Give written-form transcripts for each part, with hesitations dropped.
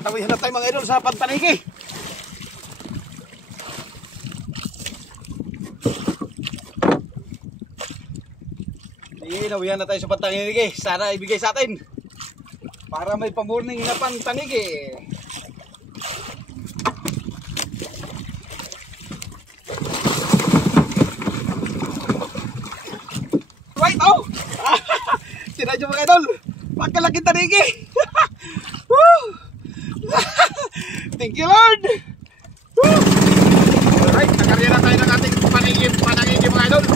Tawihan na tayo mga idol sa pantanigi. Nawihan na tayo sa pantanigi. Sana ibigay sa atin para may pamorning na pantanigi. Right, oh! Sinadyo mga idol, pagkalaki tanigi. Thank you Lord. Alright, nakarya na tayo ng ating panigi mga idol.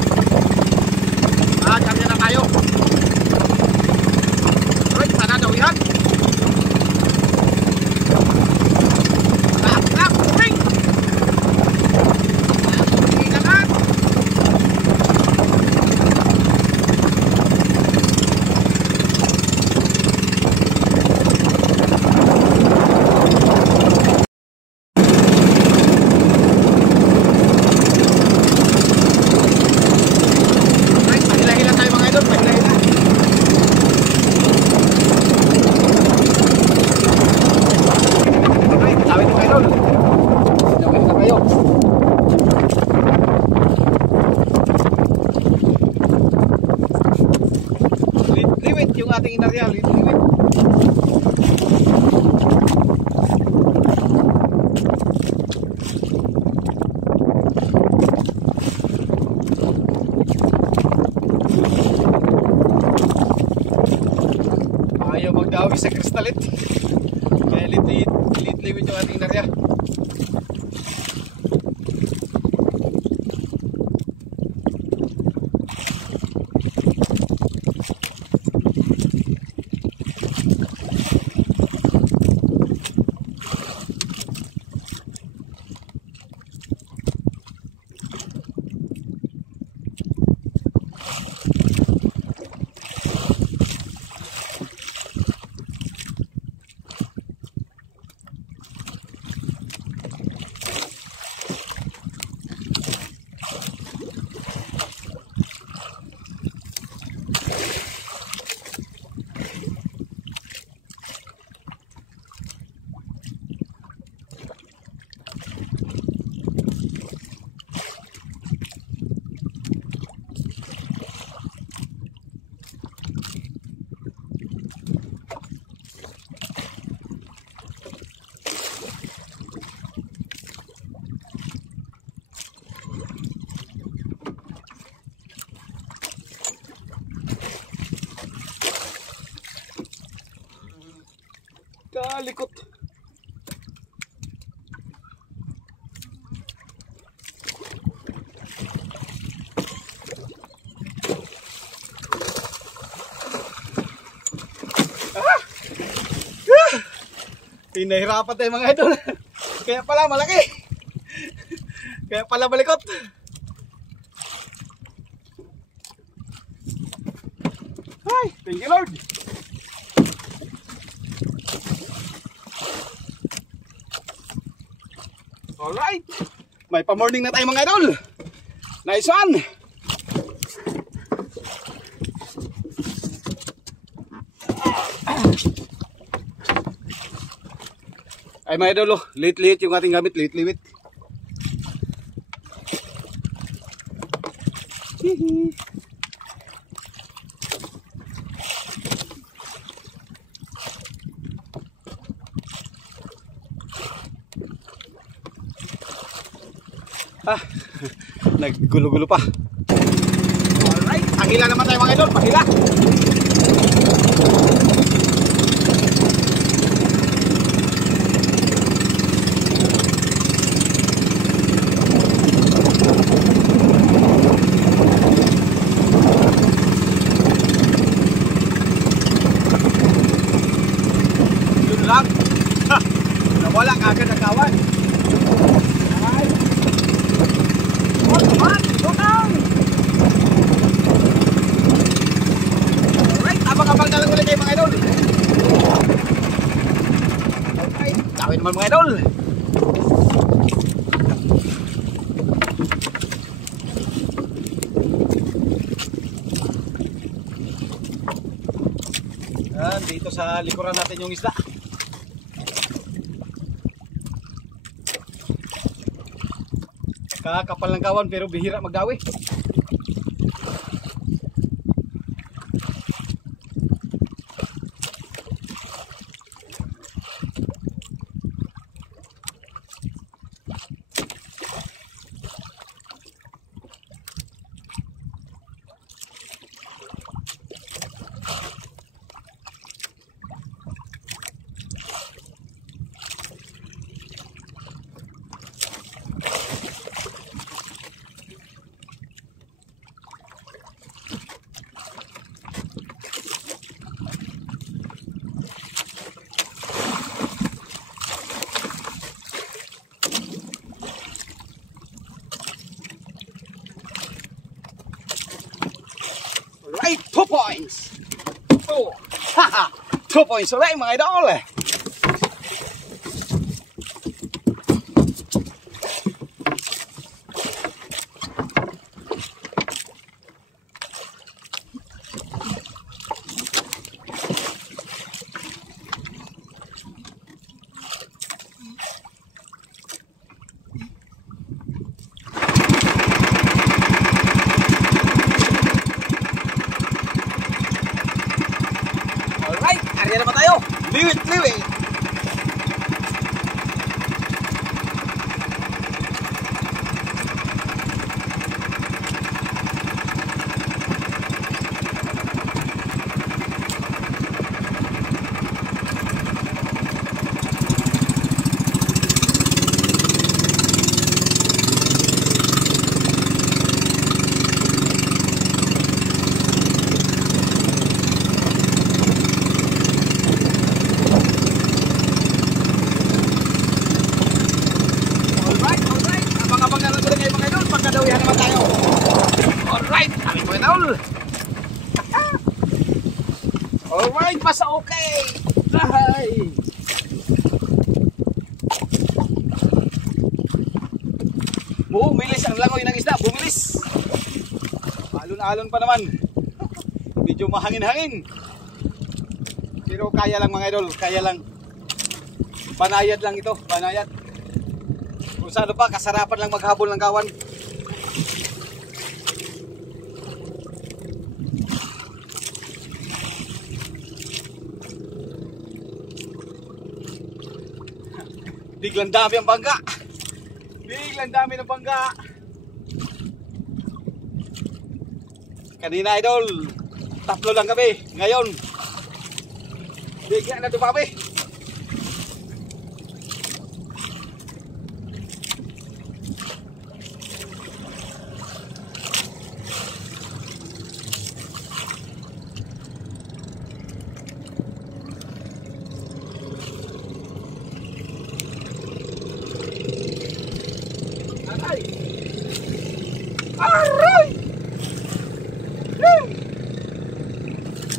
Karya na tayo. Alright, sana dawihan. Ring! Ingat! Liwit yung ating inarya, liwit. Ayaw magdawi sa kristalit. Kaya liwit yung ating inarya. Kalikot. Pinahirapan tayo mga idol. Kaya pala malaki. Kaya pala malikot. Ay, thank you Lord. Alright, may pa-morning na tayo mga idol. Nice one. Ay mga idol, lit yung ating gamit, lit. Naggulo-gulo pa. Alright, pahila naman tayo mga idol, pahila. Yun lang. Nawala kagad ang kawan. Abang-abang na lang ulit kayo mga idol. Okay, tawin naman mga idol. Yan, dito sa likuran natin yung isda. Kakapal ng kawan pero bihira magdawi. Right, 2 points. Oh, haha, 2 points ulit mga idol. Kaya naman tayo, liwit-liwit. Pagkadawihan naman tayo. Alright, aming mga idol. Alright, basta okay. Ay. Bumilis ang langoy ng isda, bumilis. Alon-alon pa naman. Medyo mahangin-hangin. Pero kaya lang mga idol, kaya lang. Banayad lang ito, banayad. Kung saan pa, kasarapan lang maghabol ng kawan. Biglang dami ang bangga. Biglang dami ng bangga. Kanina idol, 3 lang kami. Ngayon, bigla na dumami. Aray!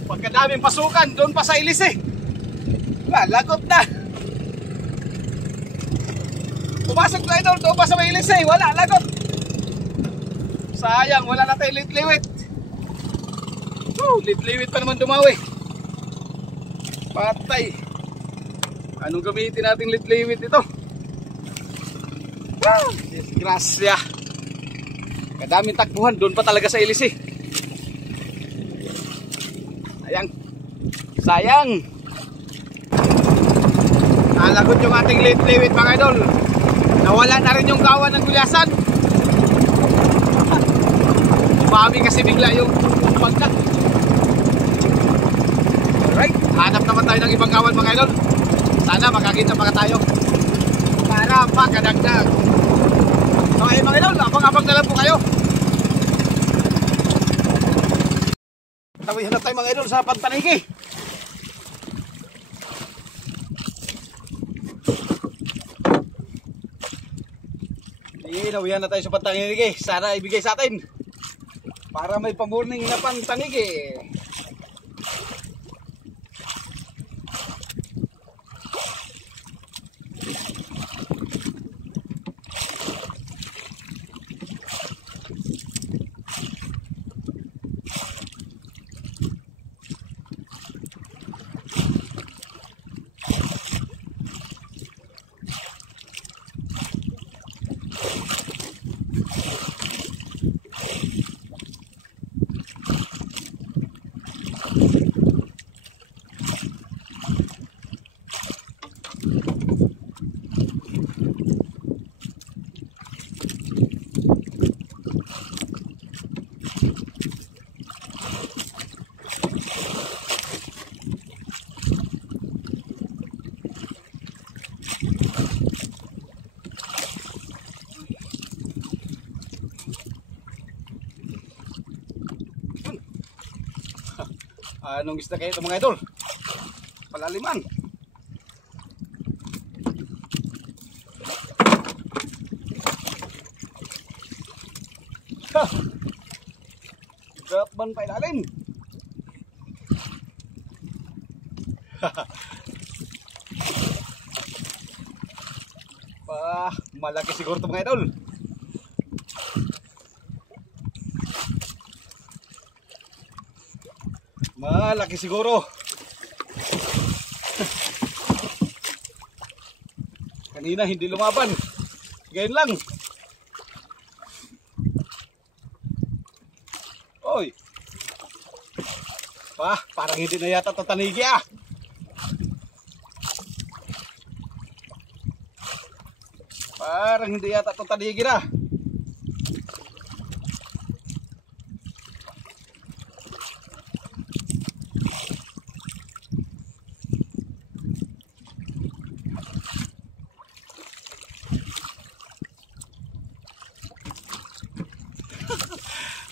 Pagkadaming pasukan doon pa sa ilis eh. Lagot na. Pumasok na doon, doon pa sa ilis eh. Wala, lagot. Sayang, wala na tayo litliwit. Litliwit pa naman dumawi. Patay. Anong gamitin nating litliwit ito? Disgrasya. Kadaming takbuhan, doon pa talaga sa ilis eh. Sayang. Sayang. Nalagot yung ating litliwit mga idol. Nawala na rin yung kawan ng gulyasan. Umami kasi bigla yung pagkat. Alright, hanap naman tayo ng ibang kawan mga idol. Sana makakita pa tayo para makadagdag. So ayun mga idol, abang-abang na lang po kayo. Tawihan na tayo mga idol sa pantanigi. Nawihan na tayo sa pantanigi. Sana ibigay sa atin para may pamurning na pantanigi. Anong isda kayo ito mga idol? Palaliman. Dapan pa ilalim. Malaki siguro ito mga idol. Malaki siguro. Kanina hindi lumaban. Ngayon lang. Oy. Parang hindi na yata tatanigi ah. Parang hindi yata tatanigi na.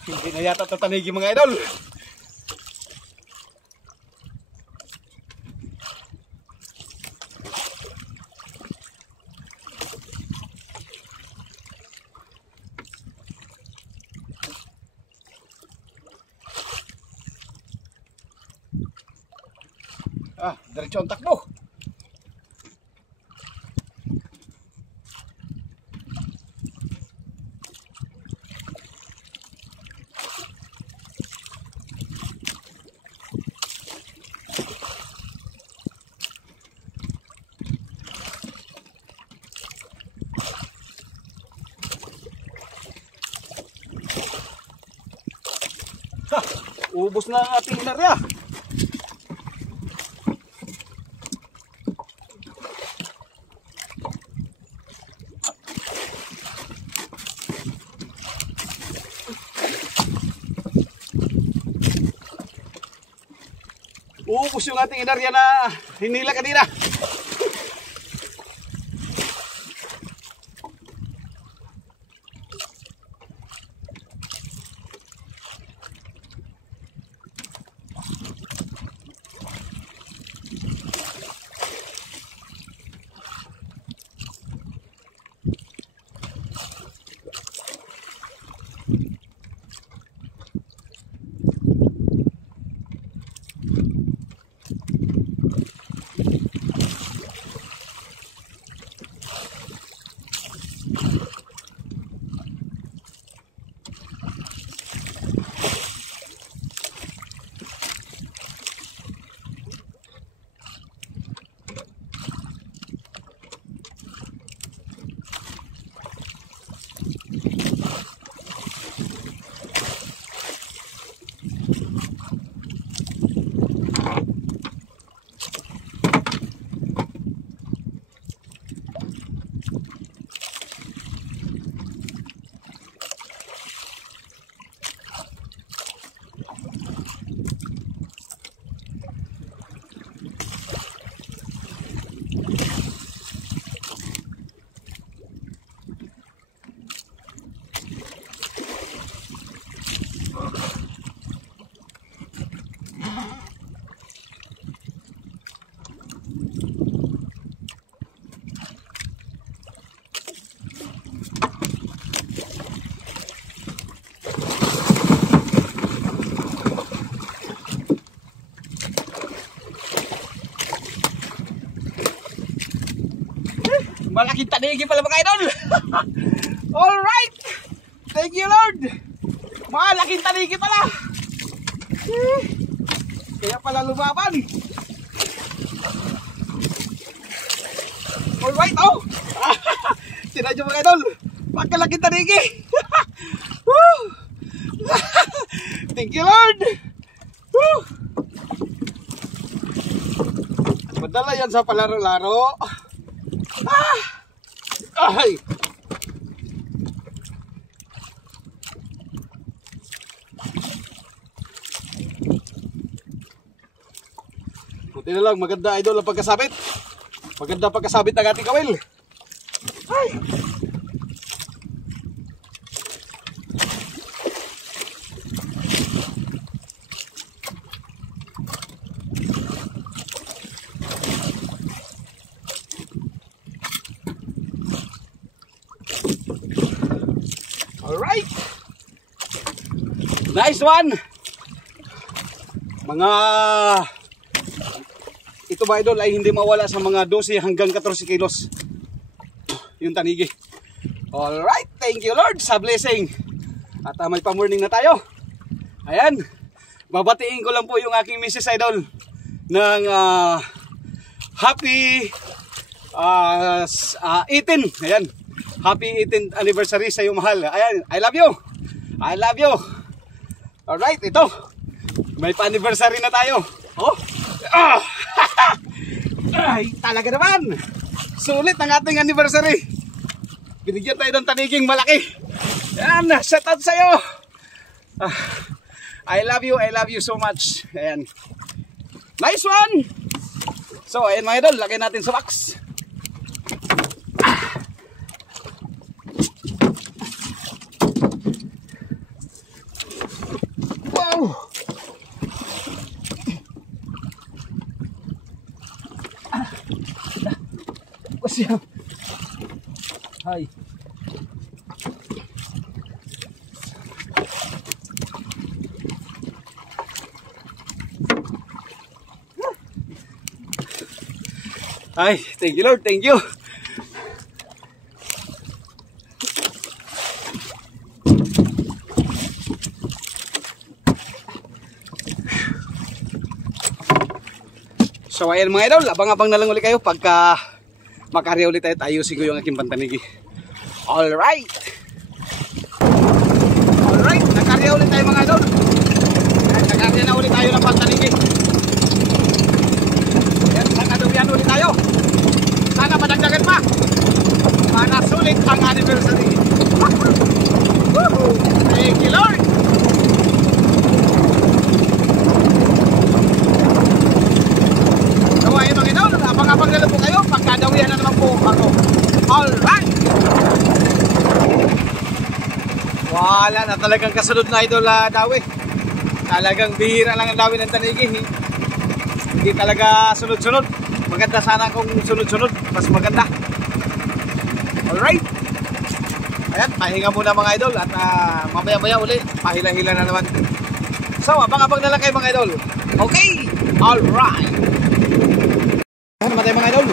Hindi na yata tatanigi mga idol. Diretso ang takbo. Ubos na ang ating inarya. Ubos yung ating inarya na hinila kanina. Malaking tanigi pala mga idol. Alright. Thank you Lord. Malaking tanigi pala. Kaya pala lumaban. Alright oh. Tinadyo mga idol. Magkalaking tanigi. Thank you Lord. Madala yan sa palaro-laro. Ay. Buti na lang, maganda idol ang pagkasabit. Maganda pagkasabit ng ating kawil. Ay. Nice one! Mga... Ito ba idol ay hindi mawala sa mga 12 hanggang 14 kilos. Yung tanigi. Alright, thank you Lord sa blessing. At may pa-morning na tayo. Ayan. Babatiin ko lang po yung aking Mrs. Idol ng happy 18. Ayan. Happy 18th anniversary sa iyo, mahal. Ayan, I love you. I love you. Alright, ito. May pa-anniversary na tayo. Oh. Ay, talaga naman. Sulit ang ating anniversary. Binigyan tayo ng taniging malaki. Ayan, shout out sa'yo. I love you so much. Ayan. Nice one. So, ayan mga idol, lagay natin sa box. Wow. What's up? Hi. Ay, thank you Lord, thank you. So ayan mga idol, abang-abang na lang ulit kayo pagka makarya ulit tayo, ayusin ko yung aking pantanigi. Alright, nakarya ulit tayo mga idol. Nakarya na ulit tayo ng pantanigi. Yan ulit tayo. Sana madagdagan pa para sulit ang anniversary. Thank you Lord. So ayun mga idol, abang-abang na lang po kayo pagkadawihan na naman po ako. Alright, wala na talagang kasunod na idol dawi. Talagang bihira lang ang dawi ng tanigi. Hindi talaga sunod-sunod. Maganda sana kung sunod-sunod, mas maganda. Alright. Ayan, pahinga muna mga idol. At mamaya-maya uli, pahila-hila na naman. So, abang-abang na lang kayo mga idol. Okay, alright. Ano naman tayo mga idol?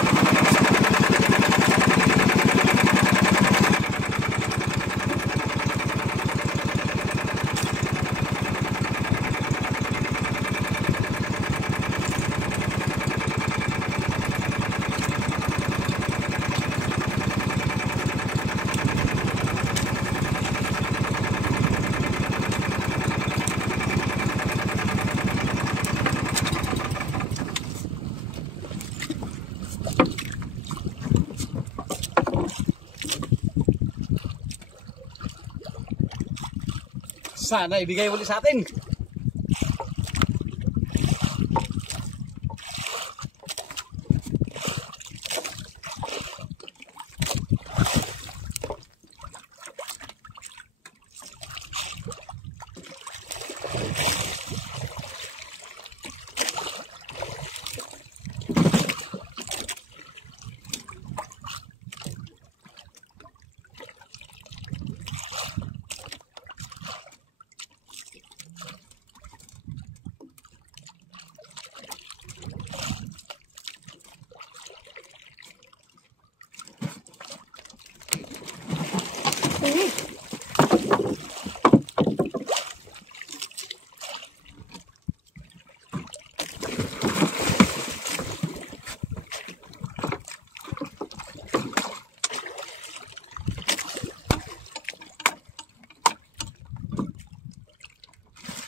Sana ibigay ulit sa atin.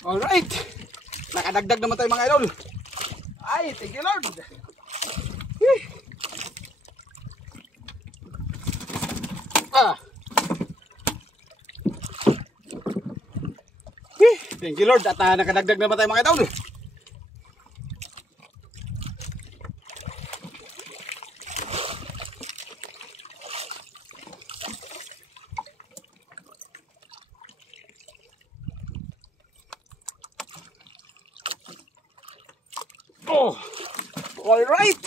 Alright, nakadagdag naman tayo mga idol. Ay, thank you Lord. Thank you Lord. At nakadagdag naman tayo mga idol. Oh, all right.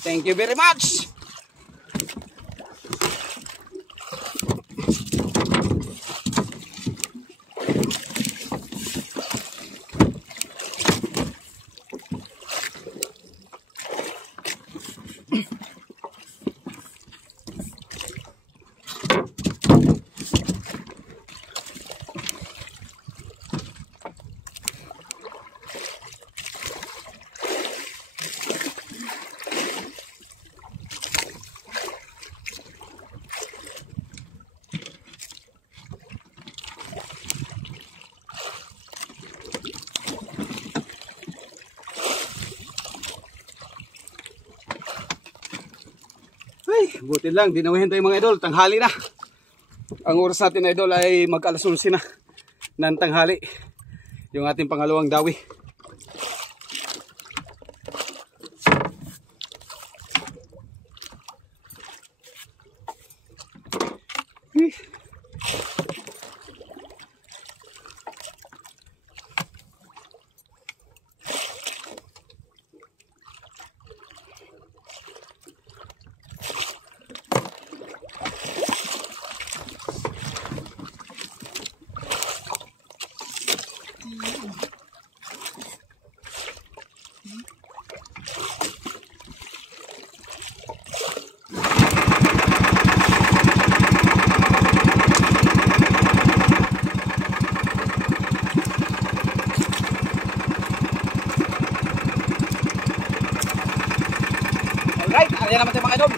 Thank you very much. Ay, buti lang, dinawihin tayo mga idol, tanghali na. Ang oras natin na idol ay mag-alas 11 na ng tanghali. Yung ating pangalawang dawi. Alright, ariyan naman tayo mga idol.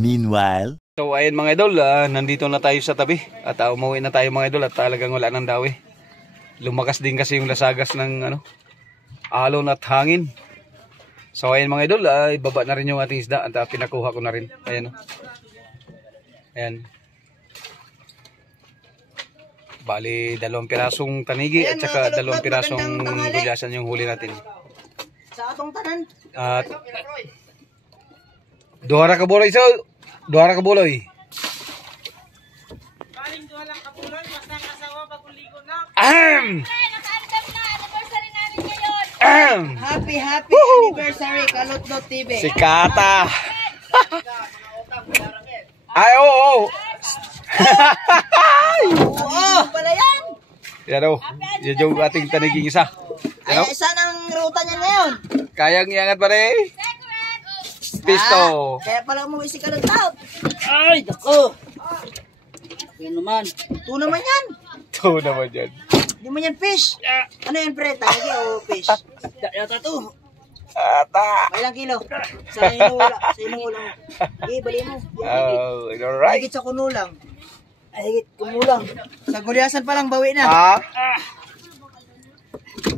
Meanwhile, So ayun mga idol, nandito na tayo sa tabi at umuwi na tayo mga idol at talagang wala ng dawi. Lumakas din kasi yung lasagas ng alon at hangin. So ayun mga idol, ibaba na rin yung ating isda at pinakuha ko na rin. Ayan o. Ayan. Bali, 2 pirasong tanigi at saka 2 pirasong gulyasan yung huli natin. Sa atong tanan. At duhara ka buloy so. Duhara ka buloy. Baling duha lang kapulan, basta ang asawa paguligo na. Happy anniversary Kalot.Dot TV. Si Kata. Ay, oo. Oo, pala yan. Yan o. Yan yung ating taniging isa. Ay, isa ng ruta niya ngayon. Kayang iangat pa rin. Pisto. Kaya pala umuwi si Kalot.Dot. Ay, dako. Yan naman. Ito naman yan. Ito naman yan. Hindi mo yan fish. Ano yan pre? Tanigi o fish? Yata to. Ata. May ilang kilo? Sa inuula. Sa inuula mo. Okay, bali mo. Oh, alright. Higit sa kunulang. Ay, higit kunulang. Sa gulyasan pa lang bawi na.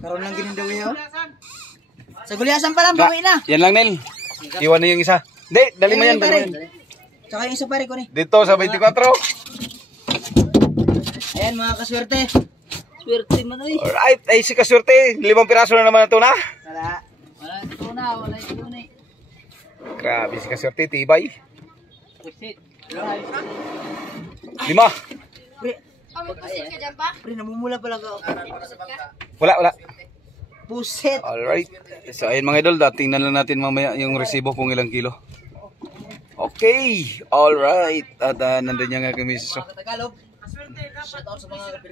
Karoon lang ginindawi ho. Sa gulyasan pa lang bawi na. Yan lang, Nel. Iwan na yung isa. Hindi, dali mo yan. Dali mo yan. Tsaka yung isa pare ko ni. Dito sa 24. Ayan mga kaswerte. Swerte mo na eh. Alright. Ay, si kaswerte. 5 piraso na naman ito na. Wala. Wala ito na. Wala ito na eh. Grabe si kaswerte. Tibay. Pusit. 5. Pre. Pre, namumula pala ka. Wala. Pusit. Alright. So ayun mga idol, tingnan lang natin mamaya yung resibo kung ilang kilo. Okay. Alright. At nandun niya nga kami sa Tagalog. Shout out sa mga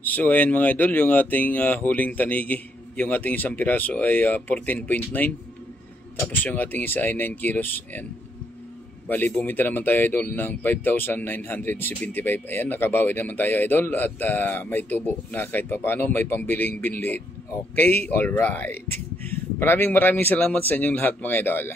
So ayun mga idol, yung ating huling tanigi. Yung ating isang piraso ay 14.9. Tapos yung ating isa ay 9 kilos. Ayan. Bali, bumita naman tayo, idol, ng 5,975. Ayan, nakabawi naman tayo, idol. At may tubo na kahit paano, may pambiling binlid. Okay, alright. Maraming salamat sa inyong lahat, mga idol.